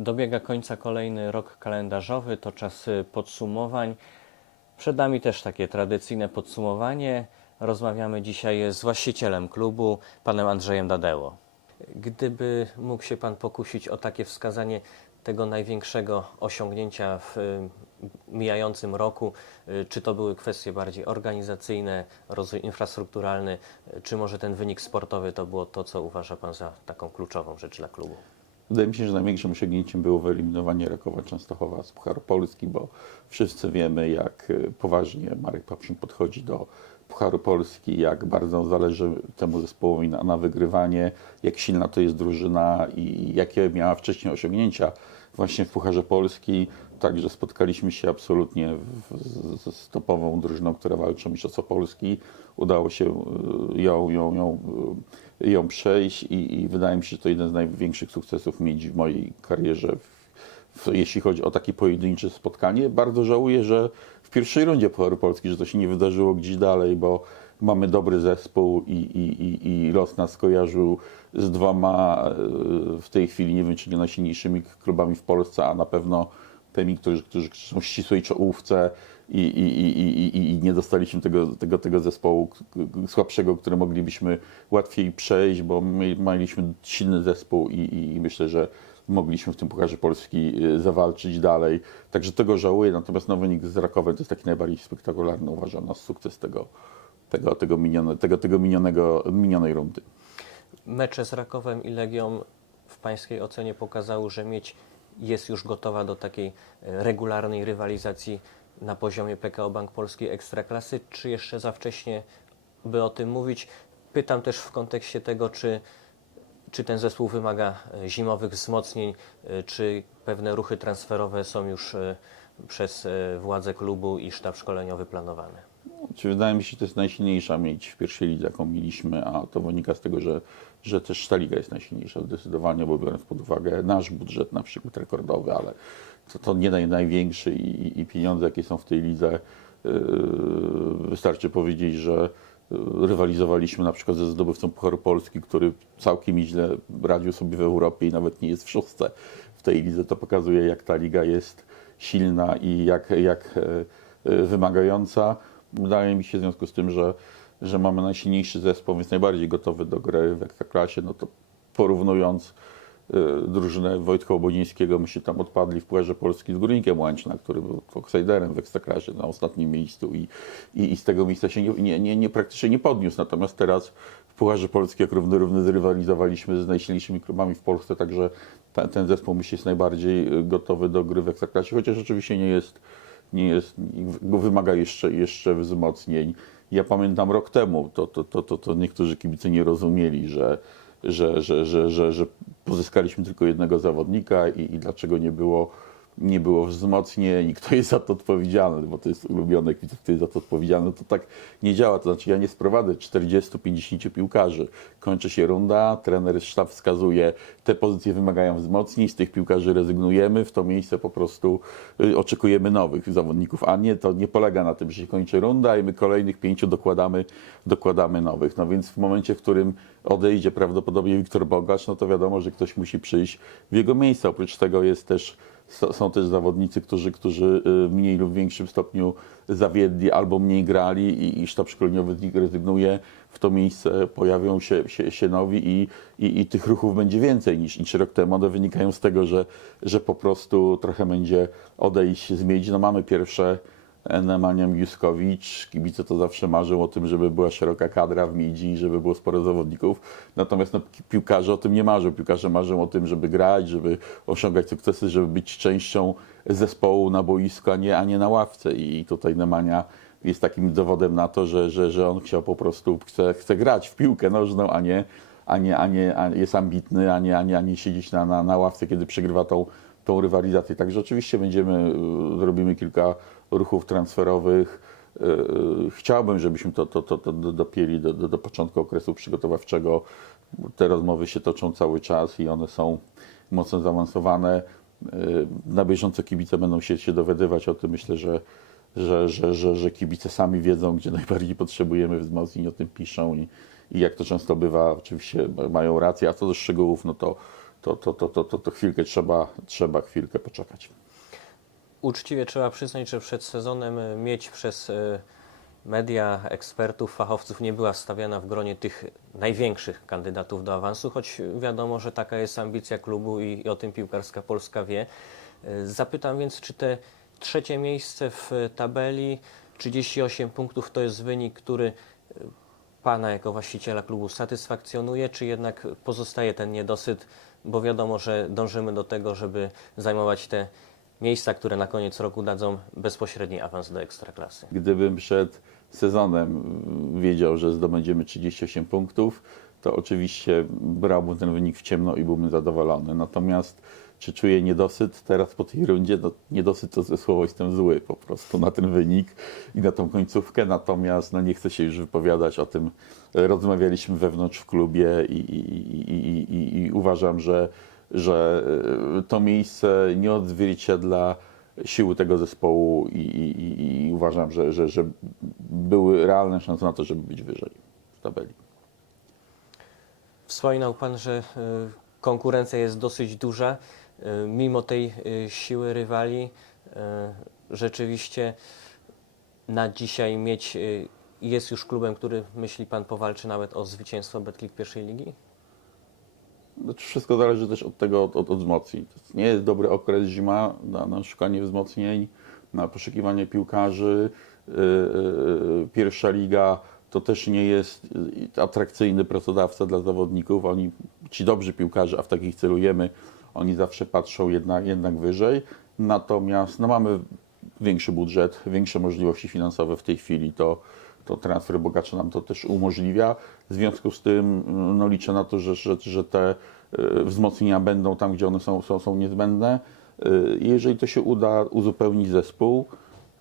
Dobiega końca kolejny rok kalendarzowy, to czas podsumowań. Przed nami też takie tradycyjne podsumowanie. Rozmawiamy dzisiaj z właścicielem klubu, panem Andrzejem Dadeło. Gdyby mógł się pan pokusić o takie wskazanie tego największego osiągnięcia w y, mijającym roku, y, czy to były kwestie bardziej organizacyjne, rozwój infrastrukturalny, y, czy może ten wynik sportowy to było to, co uważa pan za taką kluczową rzecz dla klubu? Wydaje mi się, że największym osiągnięciem było wyeliminowanie Rakowa Częstochowa z Pucharu Polski, bo wszyscy wiemy, jak e, poważnie Marek Papszyn podchodzi do Pucharu Polski, jak bardzo zależy temu zespołowi na, na wygrywanie, jak silna to jest drużyna i jakie miała wcześniej osiągnięcia właśnie w Pucharze Polski. Także spotkaliśmy się absolutnie z, z topową drużyną, która walczy o Mistrzostwo Polski. Udało się e, ją, ją, ją, e, ją przejść i, i wydaje mi się, że to jeden z największych sukcesów mieć w mojej karierze, w, jeśli chodzi o takie pojedyncze spotkanie. Bardzo żałuję, że w pierwszej rundzie Pucharu Polski, że to się nie wydarzyło gdzieś dalej, bo mamy dobry zespół i, i, i, i los nas kojarzył z dwoma e, w tej chwili, nie wiem czy nie najsilniejszymi klubami w Polsce, a na pewno tymi, którzy, którzy są w ścisłej czołówce i, i, i, i, i- i nie dostaliśmy tego, tego, tego zespołu słabszego, który moglibyśmy łatwiej przejść, bo my mieliśmy silny zespół i, i myślę, że mogliśmy w tym Pucharze Polski y, zawalczyć dalej. Także tego żałuję, natomiast no, wynik z Rakowem to jest taki najbardziej spektakularny, uważam, na sukces tego, tego, tego, minione, tego, tego minionego, minionej rundy. Mecze z Rakowem i Legią w Pańskiej ocenie pokazały, że mieć jest już gotowa do takiej e, regularnej rywalizacji na poziomie PKO Bank Polski Ekstraklasy, czy jeszcze za wcześnie, by o tym mówić? Pytam też w kontekście tego, czy, czy ten zespół wymaga e, zimowych wzmocnień, e, czy pewne ruchy transferowe są już przez władze klubu i sztab szkoleniowy planowane. Czy wydaje mi się, że to jest najsilniejsza mieć w pierwszej lidze, jaką mieliśmy, a to wynika z tego, że, że też ta liga jest najsilniejsza zdecydowanie, bo biorąc pod uwagę nasz budżet na przykład rekordowy, ale to, to nie naj, największy i, i- pieniądze, jakie są w tej lidze, yy, wystarczy powiedzieć, że yy, rywalizowaliśmy na przykład ze zdobywcą Pucharu Polski, który całkiem źle radził sobie w Europie i nawet nie jest w szóstce w tej lidze. To pokazuje, jak ta liga jest silna i jak, jak e, e, wymagająca. Wydaje mi się w związku z tym, że, że mamy najsilniejszy zespół, więc najbardziej gotowy do gry w Ekstraklasie, no to porównując e, drużynę Wojtka Obodzińskiego, my się tam odpadli w Pucharze Polski z Górnikiem Łęczna, który był outsiderem w Ekstraklasie na ostatnim miejscu i, i, i z tego miejsca się nie, nie, nie, nie, praktycznie nie podniósł. Natomiast teraz w Pucharze Polski jak równy równy zrywalizowaliśmy z najsilniejszymi klubami w Polsce, także ten, ten zespół myślę jest najbardziej gotowy do gry w Ekstraklasie, chociaż oczywiście nie jest, nie jest wymaga jeszcze, jeszcze wzmocnień. Ja pamiętam rok temu, to, to, to, to, to niektórzy kibice nie rozumieli, że, że, że, że, że, że pozyskaliśmy tylko jednego zawodnika i, i dlaczego nie było, nie było wzmocnień i kto jest za to odpowiedzialny, bo to jest ulubione kto jest za to odpowiedzialny, to tak nie działa. To znaczy ja nie sprowadzę 40-50 piłkarzy. Kończy się runda, trener, sztab wskazuje, te pozycje wymagają wzmocnień, z tych piłkarzy rezygnujemy, w to miejsce po prostu y, oczekujemy nowych zawodników, a nie, to nie polega na tym, że się kończy runda i my kolejnych pięciu dokładamy, dokładamy nowych. No więc w momencie, w którym odejdzie prawdopodobnie Wiktor Bogacz, no to wiadomo, że ktoś musi przyjść w jego miejsce. Oprócz tego jest też, są też zawodnicy, którzy, którzy y, w mniej lub większym stopniu zawiedli albo mniej grali i, i sztab szkoleniowy z nich rezygnuje. W to miejsce pojawią się, się, się nowi i, i, i tych ruchów będzie więcej niż, niż rok temu. One wynikają z tego, że, że po prostu trochę będzie odejść z miedzi. No mamy pierwsze Nemanja Miuskowicz. Kibice to zawsze marzą o tym, żeby była szeroka kadra w Miedzi, żeby było sporo zawodników. Natomiast no, pi- piłkarze o tym nie marzą. Piłkarze marzą o tym, żeby grać, żeby osiągać sukcesy, żeby być częścią zespołu na boisku, a nie, a nie na ławce. I tutaj Nemanja jest takim dowodem na to, że, że, że on chciał po prostu, chce, chce grać w piłkę nożną, a nie, a nie, a nie a jest ambitny, a nie, a nie, a nie siedzieć na, na, na ławce, kiedy przegrywa tą, tą rywalizację. Także oczywiście będziemy, y, zrobimy kilka ruchów transferowych. Y, y, Chciałbym, żebyśmy to, to, to, to do- dopięli do, do, do początku okresu przygotowawczego. Te rozmowy się toczą cały czas i one są mocno zaawansowane. Y, Na bieżąco kibice będą się, się dowiadywać o tym. Myślę, że, że, że, że, że kibice sami wiedzą, gdzie najbardziej potrzebujemy wzmocnień, o tym piszą i, i jak to często bywa, oczywiście mają rację, a co do szczegółów, no to to, to, to, to, to, to chwilkę trzeba, trzeba chwilkę poczekać. Uczciwie trzeba przyznać, że przed sezonem e, mieć przez e, media, ekspertów, fachowców nie była stawiana w gronie tych największych kandydatów do awansu, choć wiadomo, że taka jest ambicja klubu i, i o tym piłkarska Polska wie. E, Zapytam więc, czy te trzecie miejsce w tabeli, 38 punktów, to jest wynik, który Pana jako właściciela klubu satysfakcjonuje, czy jednak pozostaje ten niedosyt, bo wiadomo, że dążymy do tego, żeby zajmować te miejsca, które na koniec roku dadzą bezpośredni awans do ekstraklasy. Gdybym przed sezonem wiedział, że zdobędziemy 38 punktów, to oczywiście brałbym ten wynik w ciemno i byłbym zadowolony. Natomiast czy czuję niedosyt teraz po tej rundzie? No, niedosyt to ze słowo jestem zły po prostu na ten wynik i na tą końcówkę. Natomiast no, nie chcę się już wypowiadać o tym. Rozmawialiśmy wewnątrz w klubie i, i, i, i, i, i uważam, że, że e, to miejsce nie odzwierciedla siły tego zespołu i, i, i, uważam, że, że, że były realne szanse na to, żeby być wyżej w tabeli. Wspominał Pan, że y, konkurencja jest dosyć duża. y, Mimo tej siły rywali, rzeczywiście na dzisiaj mieć jest już klubem, który myśli Pan powalczy nawet o zwycięstwo Betclic pierwszej ligi? Znaczy wszystko zależy też od tego, od, od, od wzmocnień. To nie jest dobry okres zima na, na szukanie wzmocnień, na poszukiwanie piłkarzy. Yy, yy, Pierwsza liga to też nie jest yy, atrakcyjny pracodawca dla zawodników. Oni, ci dobrzy piłkarze, a w takich celujemy, oni zawsze patrzą jednak, jednak wyżej. Natomiast no, mamy większy budżet, większe możliwości finansowe w tej chwili. To, to transfer bogacza nam to też umożliwia. W związku z tym no, liczę na to, że, że, że te y, wzmocnienia będą tam, gdzie one są, są, są niezbędne. Y, Jeżeli to się uda uzupełnić zespół,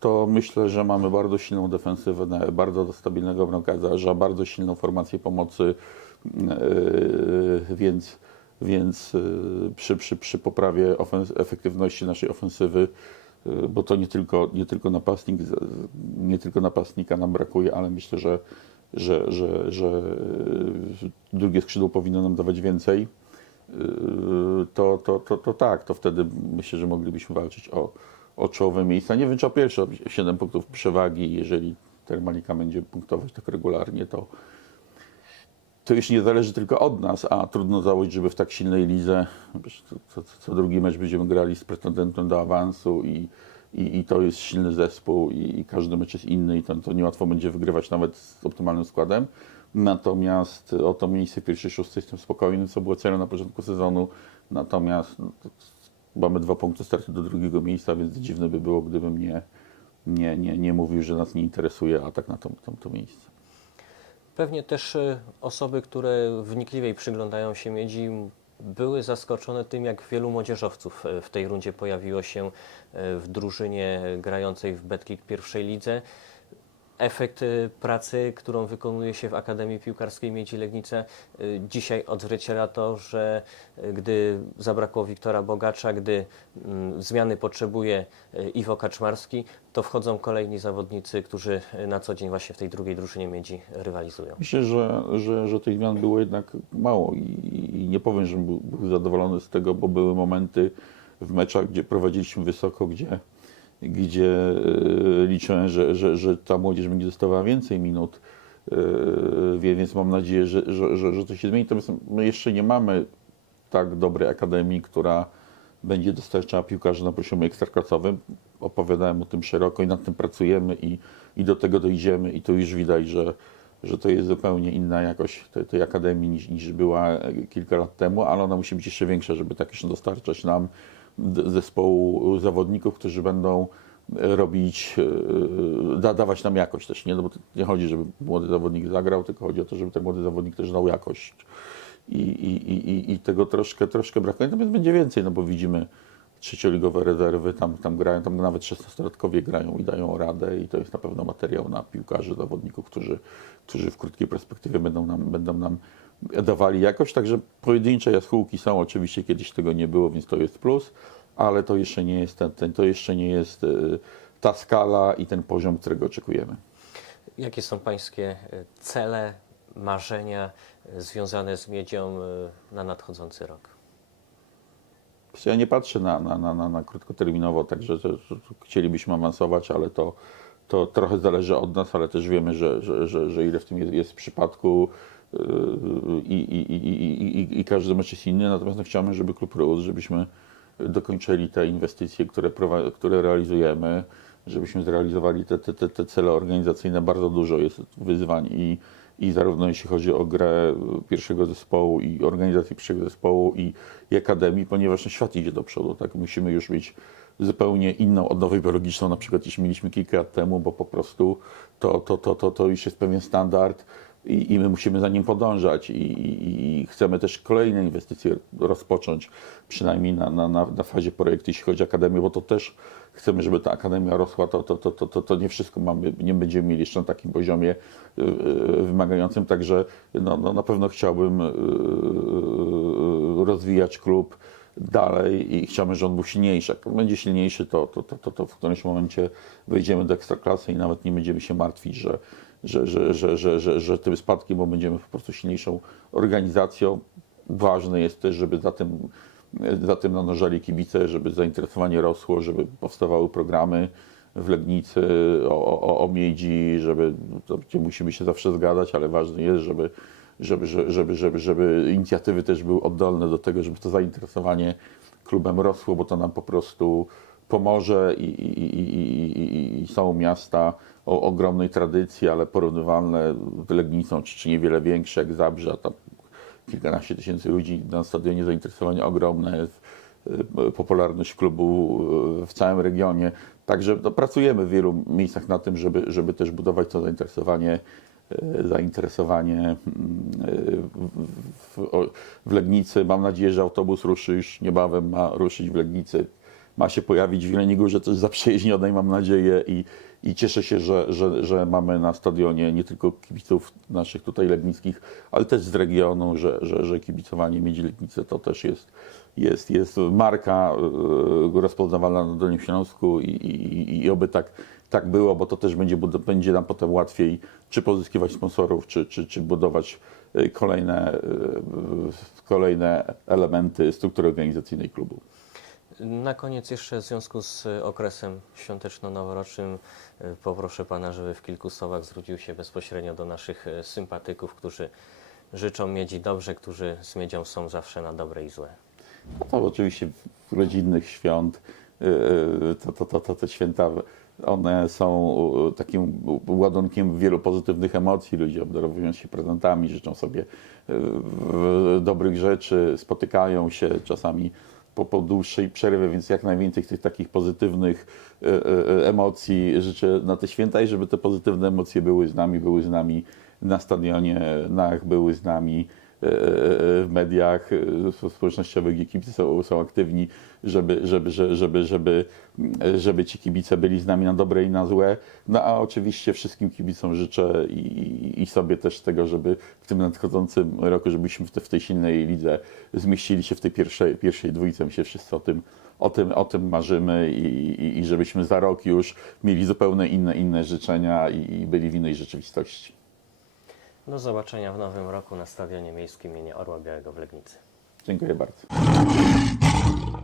to myślę, że mamy bardzo silną defensywę, bardzo stabilnego bramkarza, bardzo silną formację pomocy, y, więc, więc przy, przy, przy poprawie efektywności naszej ofensywy bo to nie tylko, nie tylko napastnik, nie tylko napastnika nam brakuje, ale myślę, że, że, że, że y, drugie skrzydło powinno nam dawać więcej, y, to, to, to, to tak, to wtedy myślę, że moglibyśmy walczyć o, o czołowe miejsca. Nie wiem, czy o pierwsze 7 punktów przewagi, jeżeli Termalika będzie punktować tak regularnie, to, to już nie zależy tylko od nas, a trudno założyć, żeby w tak silnej lidze, wiesz, co, co, co drugi mecz będziemy grali z pretendentem do awansu i, i, i to jest silny zespół i, i każdy mecz jest inny i to, to niełatwo będzie wygrywać nawet z optymalnym składem. Natomiast o to miejsce w pierwszej szóstej jestem spokojny, co było celem na początku sezonu. Natomiast no, mamy dwa punkty startu do drugiego miejsca, więc dziwne by było, gdybym nie, nie, nie, nie mówił, że nas nie interesuje atak na to, to, to miejsce. Pewnie też y, osoby, które wnikliwiej przyglądają się miedzi, były zaskoczone tym, jak wielu młodzieżowców y, w tej rundzie pojawiło się y, w drużynie grającej w Betclic pierwszej lidze. Efekt y, pracy, którą wykonuje się w Akademii Piłkarskiej Miedzi Legnice, y, dzisiaj odzwierciedla to, że y, gdy zabrakło Wiktora Bogacza, gdy mm, zmiany potrzebuje Iwo Kaczmarski, to wchodzą kolejni zawodnicy, którzy na co dzień właśnie w tej drugiej drużynie Miedzi rywalizują. Myślę, że, że, że tych zmian było jednak mało i, i nie powiem, że był, był zadowolony z tego, bo były momenty w meczach, gdzie prowadziliśmy wysoko, gdzie, gdzie e, liczyłem, że, że, że ta młodzież będzie dostawała więcej minut, e, więc mam nadzieję, że, że, że, że to się zmieni. Natomiast my jeszcze nie mamy tak dobrej akademii, która będzie dostarczała piłkarzy na poziomie ekstraklasowym. Opowiadałem o tym szeroko i nad tym pracujemy i, i do tego dojdziemy i to już widać, że, że to jest zupełnie inna jakość tej, tej akademii niż, niż była e, kilka lat temu, ale ona musi być jeszcze większa, żeby tak jeszcze dostarczać nam zespołu zawodników, którzy będą e, robić, e, da, dawać nam jakość też, nie? No bo nie chodzi, żeby młody zawodnik zagrał, tylko chodzi o to, żeby ten młody zawodnik też dał jakość i, i, i- i tego troszkę, troszkę brakuje. Natomiast będzie więcej, no bo widzimy trzecioligowe rezerwy, tam, tam grają, tam nawet 16-latkowie grają i dają radę i to jest na pewno materiał na piłkarzy, zawodników, którzy, którzy w krótkiej perspektywie będą nam, będą nam dawali jakość. Także pojedyncze jaskółki są, oczywiście kiedyś tego nie było, więc to jest plus, ale to jeszcze nie jest, ten, ten, to jeszcze nie jest e, ta skala i ten poziom, którego oczekujemy. Jakie są Pańskie y, cele, marzenia y, związane z miedzią y, na nadchodzący rok? Ja nie patrzę na, na, na, na, krótkoterminowo, także że, że chcielibyśmy awansować, ale to, to trochę zależy od nas, ale też wiemy, że, że, że, że ile w tym jest, jest przypadku yy, i, i, i, i, każdy mecz jest inny, natomiast no, chciałbym, żeby klub rósł, żebyśmy dokończyli te inwestycje, które, które realizujemy, żebyśmy zrealizowali te, te, te, te cele organizacyjne. Bardzo dużo jest wyzwań i, i zarówno jeśli chodzi o grę pierwszego zespołu i organizację pierwszego zespołu i, i akademii, ponieważ ten świat idzie do przodu. Tak? Musimy już mieć zupełnie inną odnowę biologiczną, na przykład niż mieliśmy kilka lat temu, bo po prostu to, to, to, to, to już jest pewien standard i, i my musimy za nim podążać. I, i, i chcemy też kolejne inwestycje rozpocząć, przynajmniej na, na, na, fazie projektu, jeśli chodzi o akademię, bo to też chcemy, żeby ta akademia rosła, to, to, to, to, to, nie wszystko mamy, nie będziemy mieli jeszcze na takim poziomie y, y, wymagającym, także no, no, na pewno chciałbym y, rozwijać klub dalej i chciałbym, żeby on był silniejszy. Jak będzie silniejszy, to, to, to, to, to w którymś momencie wejdziemy do ekstraklasy i nawet nie będziemy się martwić, że, że, że, że, że, że, że tym spadkiem, bo będziemy po prostu silniejszą organizacją. Ważne jest też, żeby za tym, za tym nadążali kibice, żeby zainteresowanie rosło, żeby powstawały programy w Legnicy, o, o, o miedzi, żeby, musimy się zawsze zgadzać, ale ważne jest, żeby, żeby, żeby, żeby, żeby, inicjatywy też były oddolne do tego, żeby to zainteresowanie klubem rosło, bo to nam po prostu pomoże i, i, i, i, i- miasta o ogromnej tradycji, ale porównywalne z Legnicą, czy, czy niewiele większe jak Zabrze, a tam kilkanaście tysięcy ludzi na stadionie, zainteresowanie ogromne jest, popularność klubu y, w całym regionie. Także no, pracujemy w wielu miejscach na tym, żeby, żeby też budować to zainteresowanie y, zainteresowanie mm, o- w Legnicy. Mam nadzieję, że autobus ruszy już niebawem, ma ruszyć w Legnicy. Ma się pojawić w Jeleniej Górze też zaprzyjaźnionej, mam nadzieję i, i cieszę się, że, że, że mamy na stadionie nie tylko kibiców naszych tutaj legnickich, ale też z regionu, że, że, że kibicowanie Miedzi Legnicy to też jest, jest, jest marka y, rozpoznawalna na Dolnym Śląsku i, i, i oby tak, tak było, bo to też będzie, będzie nam potem łatwiej czy pozyskiwać sponsorów, czy, czy, czy budować y, kolejne, y, kolejne elementy struktury organizacyjnej klubu. Na koniec jeszcze w związku z y, okresem świąteczno-noworocznym y, poproszę Pana, żeby w kilku słowach zwrócił się bezpośrednio do naszych y, sympatyków, którzy życzą miedzi dobrze, którzy z miedzią są zawsze na dobre i złe. No to oczywiście w rodzinnych świąt, to, to, to, to te święta, one są takim ładunkiem wielu pozytywnych emocji. Ludzie obdarowują się prezentami, życzą sobie dobrych rzeczy, spotykają się czasami po, po dłuższej przerwie, więc jak najwięcej tych takich pozytywnych yy, yy, emocji życzę na te święta i żeby te pozytywne emocje były z nami, były z nami na stadionie, na, były z nami w mediach e, społecznościowych, gdzie kibice są, są aktywni, żeby, żeby, żeby, żeby, żeby ci kibice byli z nami na dobre i na złe. No a oczywiście wszystkim kibicom życzę i, i sobie też tego, żeby w tym nadchodzącym roku, żebyśmy w, te, w tej silnej lidze zmieścili się w tej pierwszej, pierwszej dwójce. My się wszyscy o tym, o tym, o tym marzymy i, i, i żebyśmy za rok już mieli zupełnie inne, inne życzenia i, i byli w innej rzeczywistości. Do zobaczenia w nowym roku na Stadionie Miejskim im. Orła Białego w Legnicy. Dziękuję bardzo.